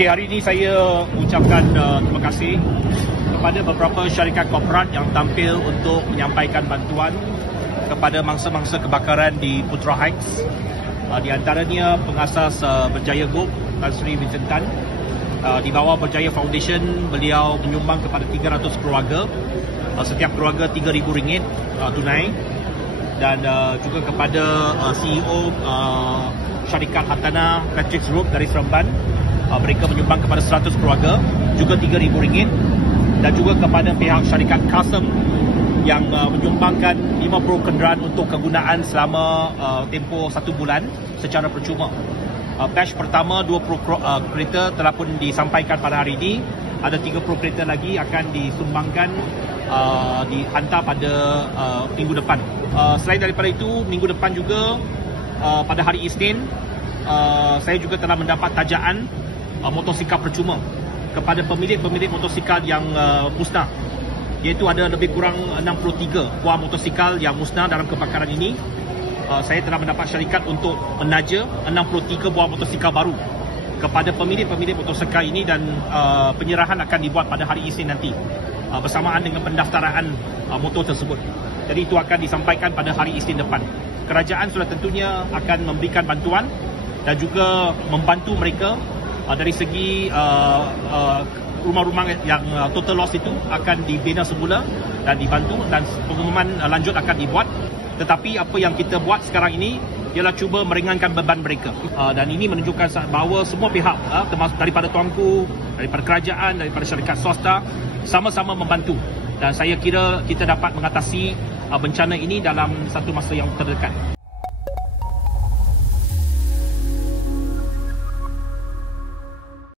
Okey, hari ini saya ucapkan terima kasih kepada beberapa syarikat korporat yang tampil untuk menyampaikan bantuan kepada mangsa-mangsa kebakaran di Putra Heights. Di antaranya pengasas Berjaya Group, Tan Sri Vincent Tan. Di bawah Berjaya Foundation, beliau menyumbang kepada 300 keluarga. Setiap keluarga RM3,000 tunai. Dan juga kepada CEO syarikat Hartanah Patrick Group dari Seremban. Mereka menyumbang kepada 100 keluarga juga RM3,000, dan juga kepada pihak syarikat Kasem yang menyumbangkan 50 kenderaan untuk kegunaan selama tempoh 1 bulan secara percuma. Batch pertama 20 kereta telah pun disampaikan pada hari ini. Ada 30 kereta lagi akan disumbangkan dihantar pada minggu depan. Selain daripada itu, minggu depan juga pada hari Isnin saya juga telah mendapat tajaan motosikal percuma kepada pemilik-pemilik motosikal yang musnah, iaitu ada lebih kurang 63 buah motosikal yang musnah dalam kebakaran ini. Saya telah mendapat syarikat untuk menaja 63 buah motosikal baru kepada pemilik-pemilik motosikal ini, dan penyerahan akan dibuat pada hari Isnin nanti bersamaan dengan pendaftaran motor tersebut. Jadi itu akan disampaikan pada hari Isnin depan. Kerajaan sudah tentunya akan memberikan bantuan dan juga membantu mereka dari segi rumah-rumah yang total loss itu akan dibina semula dan dibantu, dan pengumuman lanjut akan dibuat. Tetapi apa yang kita buat sekarang ini ialah cuba meringankan beban mereka, dan ini menunjukkan bahawa semua pihak, termasuk daripada tuanku, daripada kerajaan, daripada syarikat swasta, sama-sama membantu, dan saya kira kita dapat mengatasi bencana ini dalam satu masa yang terdekat.